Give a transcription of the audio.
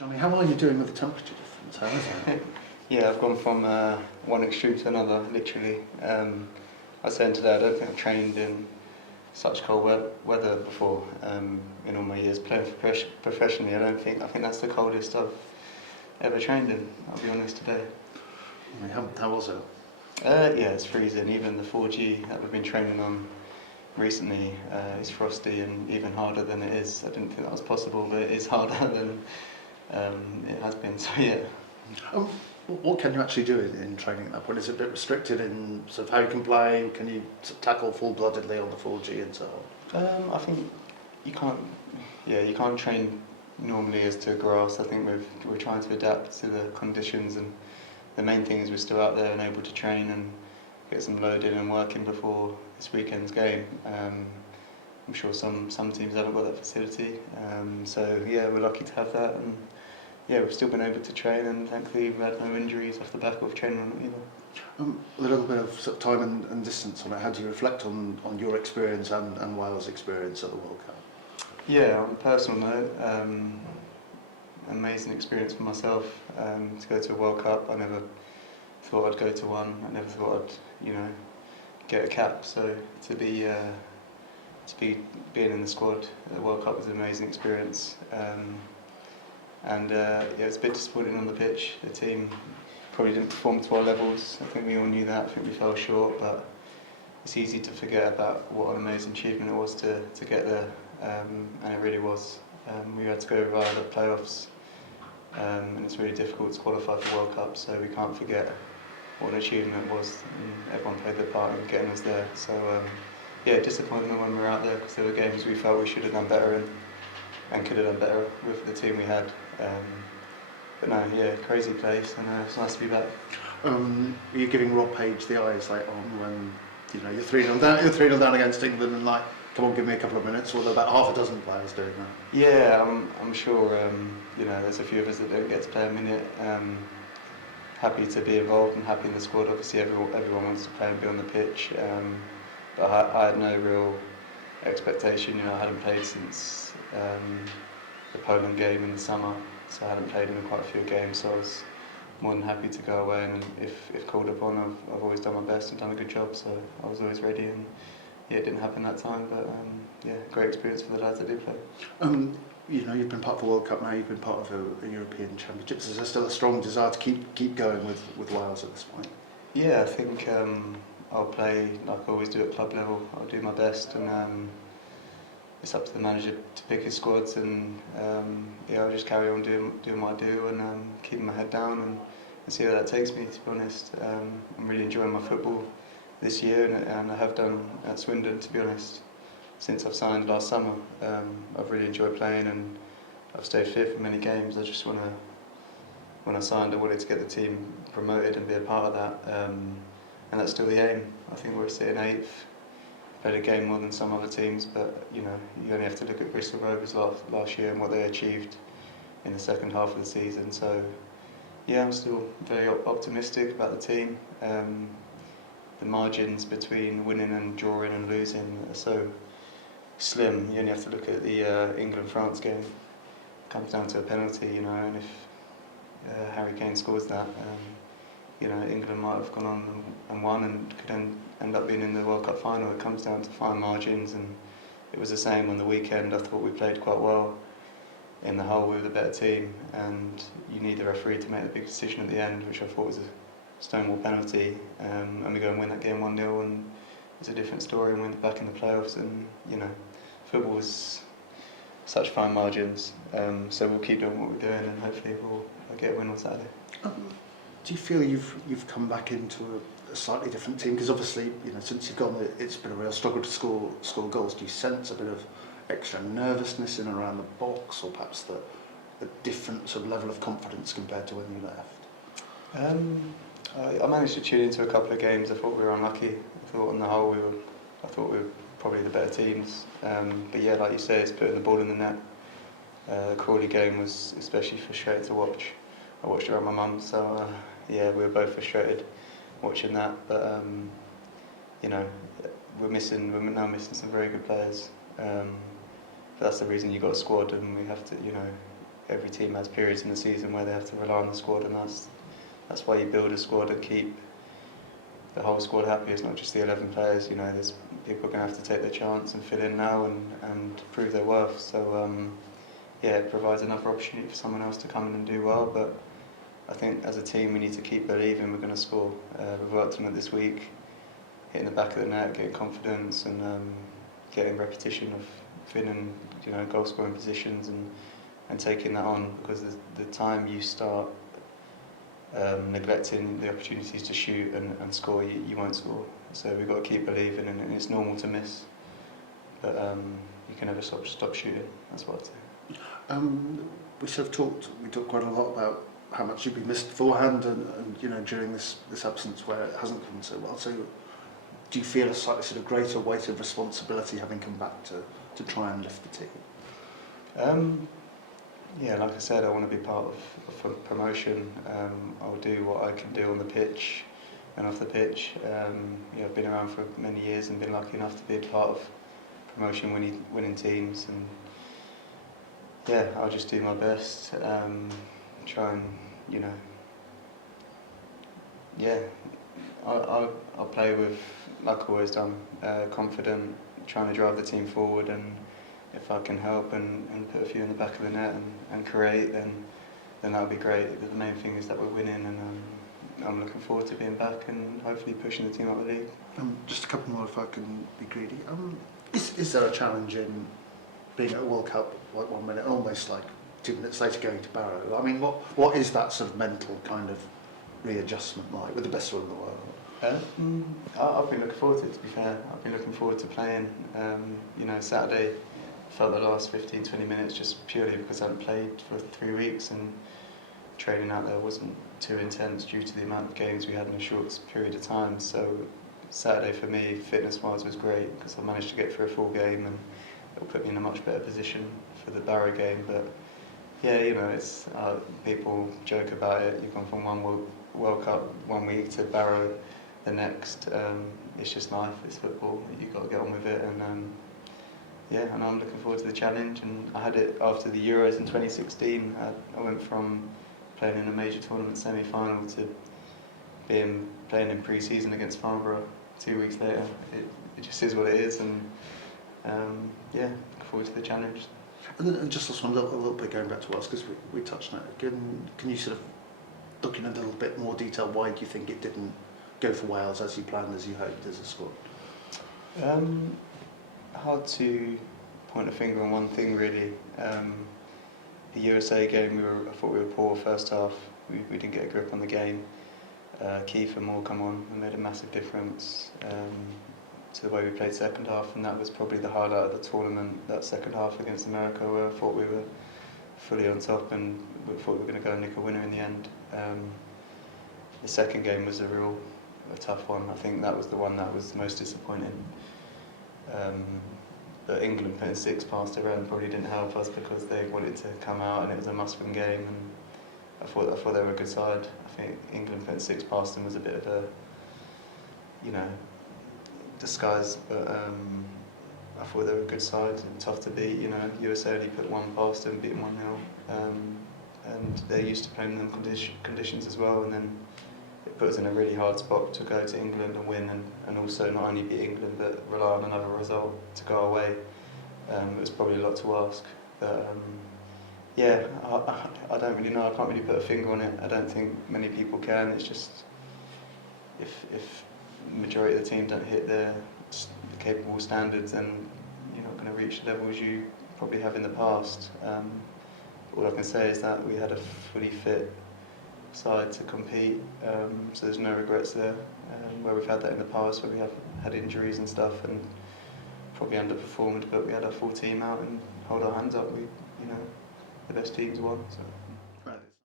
Jonny, how are you doing with the temperature difference? How is it? Yeah, I've gone from one extreme to another, literally. I was saying today, I don't think I've trained in such cold weather before in all my years playing professionally. I think that's the coldest I've ever trained in, I'll be honest, today. How was it? Yeah, it's freezing. Even the 4G that we've been training on recently is frosty and even harder than it is. I didn't think that was possible, but it is harder than it has been, so yeah. What can you actually do in training at that point? Is it a bit restricted in sort of how you can play? Can you tackle full-bloodedly on the 4G and so on? I think you can't train normally as to grass. I think we're trying to adapt to the conditions, and the main thing is we're still out there and able to train and get some loaded and working before this weekend's game. I'm sure some teams haven't got that facility, so yeah, we're lucky to have that, and yeah, we've still been able to train, and thankfully we've had no injuries off the back of training on it either. A little bit of sort of time and distance on it. How do you reflect on your experience and Wales' experience at the World Cup? Yeah, on a personal note, amazing experience for myself to go to a World Cup. I never thought I'd go to one. I never thought I'd, get a cap. So to be being in the squad at the World Cup was an amazing experience. Yeah, it's a bit disappointing on the pitch. The team probably didn't perform to our levels. I think we all knew that. I think we fell short, but it's easy to forget about what an amazing achievement it was to get there, and it really was. We had to go via the playoffs, and it's really difficult to qualify for World Cup, so we can't forget what an achievement it was, and everyone played their part in getting us there. So yeah, disappointing when we were out there, because there were games we felt we should have done better in and could have done better with the team we had. But no, yeah, crazy place, and it's nice to be back. Were you giving Rob Page the eyes like on when you're 3-0 down? You're 3-0 down against England, and like, come on, give me a couple of minutes. Or about half a dozen players doing that. Yeah, I'm sure. There's a few of us that don't get to play a minute. Happy to be involved and happy in the squad. Obviously, everyone wants to play and be on the pitch. But I had no real expectation. I hadn't played since the Poland game in the summer, so I hadn't played in quite a few games. So I was more than happy to go away, and if called upon, I've always done my best and done a good job. So I was always ready, and yeah, it didn't happen that time. But yeah, great experience for the lads that did play. You've been part of the World Cup now. You've been part of the European Championships. Is there still a strong desire to keep going with Wales at this point? Yeah, I think I'll play like I always do at club level. I'll do my best, and it's up to the manager to pick his squads, and yeah, I'll just carry on doing what I do, and keeping my head down and see where that takes me. To be honest, I'm really enjoying my football this year, and I have done at Swindon. To be honest, since I've signed last summer, I've really enjoyed playing, and I've stayed fit for many games. I just when I signed, I wanted to get the team promoted and be a part of that, and that's still the aim. I think we're sitting 8th. Played a game more than some other teams, but you only have to look at Bristol Rovers last year and what they achieved in the second half of the season. So yeah, I'm still very optimistic about the team. The margins between winning and drawing and losing are so slim. You only have to look at the England-France game. It comes down to a penalty, and if Harry Kane scores that, England might have gone on and won and could end up being in the World Cup final. It comes down to fine margins, and it was the same on the weekend. I thought we played quite well in the whole. We were the better team, and you need the referee to make the big decision at the end, which I thought was a stonewall penalty, and we go and win that game 1-0, and it's a different story, and we're back in the playoffs. And football is such fine margins, so we'll keep doing what we're doing, and hopefully we'll get a win on Saturday. Do you feel you've come back into a slightly different team? Because obviously, since you've gone, it's been a real struggle to score goals. Do you sense a bit of extra nervousness in and around the box, or perhaps a different sort of level of confidence compared to when you left? I managed to tune into a couple of games. I thought we were unlucky. I thought on the whole we were probably the better teams. But yeah, like you say, it's putting the ball in the net. The Crawley game was especially frustrating to watch. I watched it around my mum, so yeah, we were both frustrated watching that. But we're now missing some very good players. But that's the reason you got a squad, and we have to, every team has periods in the season where they have to rely on the squad, and that's why you build a squad and keep the whole squad happy. It's not just the 11 players. You know, there's people are going to have to take their chance and fit in now and prove their worth. So yeah, it provides another opportunity for someone else to come in and do well. But I think as a team we need to keep believing we're going to score. We've worked on it this week, hitting the back of the net, getting confidence, and getting repetition of filling, you know, goal scoring positions and taking that on, because the time you start neglecting the opportunities to shoot and score, you won't score. So we've got to keep believing, and it's normal to miss, but you can never stop shooting. That's what I'd say. We talked quite a lot about how much you've been missed beforehand, and you know, during this absence where it hasn't come so well. So do you feel a slightly sort of greater weight of responsibility having come back to try and lift the team? Yeah, like I said, I want to be part of promotion. I'll do what I can do on the pitch and off the pitch. You know, I've been around for many years and been lucky enough to be a part of promotion winning teams, and yeah, I'll just do my best. Try and, you know, yeah, I'll play with, like I've always done, confident, trying to drive the team forward, and if I can help and put a few in the back of the net and create, then that'll be great. The main thing is that we're winning, and I'm looking forward to being back and hopefully pushing the team up the league. Just a couple more if I can be greedy. Is there a challenge in being at a World Cup like 1 minute, almost like 2 minutes later going to Barrow? I mean, what is that sort of mental kind of readjustment like with the best one in the world? I've been looking forward to it, to be fair. I've been looking forward to playing. You know, Saturday I felt the last 15-20 minutes just purely because I hadn't played for 3 weeks, and training out there wasn't too intense due to the amount of games we had in a short period of time. So Saturday for me, fitness-wise, was great because I managed to get through a full game, and it'll put me in a much better position for the Barrow game. But yeah, you know, it's people joke about it. You've gone from one World Cup 1 week to Barrow the next. It's just life. It's football. You've got to get on with it, and yeah, and I'm looking forward to the challenge. And I had it after the Euros in 2016. I went from playing in a major tournament semi-final to playing in pre-season against Farnborough 2 weeks later. It just is what it is, and yeah, looking forward to the challenge. And then just this one, a little bit going back to us, because we touched on it. Can you sort of look in a little bit more detail? Why do you think it didn't go for Wales as you planned, as you hoped as a squad? Hard to point a finger on one thing really. The USA game, I thought we were poor first half. We didn't get a grip on the game. Keith and Moore come on and made a massive difference to the way we played second half, and that was probably the highlight of the tournament, that second half against America, where I thought we were fully on top and we thought we were going to go and nick a winner in the end. The second game was a tough one. I think that was the one that was most disappointing. But England putting 6 past Iran probably didn't help us because they wanted to come out and it was a must-win game, and I thought they were a good side. I think England putting 6 past them was a bit of a, you know, disguise, but I thought they were a good side, tough to beat. You know, USA only put 1 past them, beat them 1-0, and they're used to playing them conditions as well, and then it put us in a really hard spot to go to England and win, and also not only beat England but rely on another result to go away. It was probably a lot to ask, but yeah, I don't really know. I can't really put a finger on it. I don't think many people can. It's just if the majority of the team don't hit their capable standards, then you're not going to reach the levels you probably have in the past. All I can say is that we had a fully fit side to compete, so there's no regrets there. Where we've had that in the past, where we have had injuries and stuff and probably underperformed, but we had our full team out and hold our hands up. You know, the best teams won. So.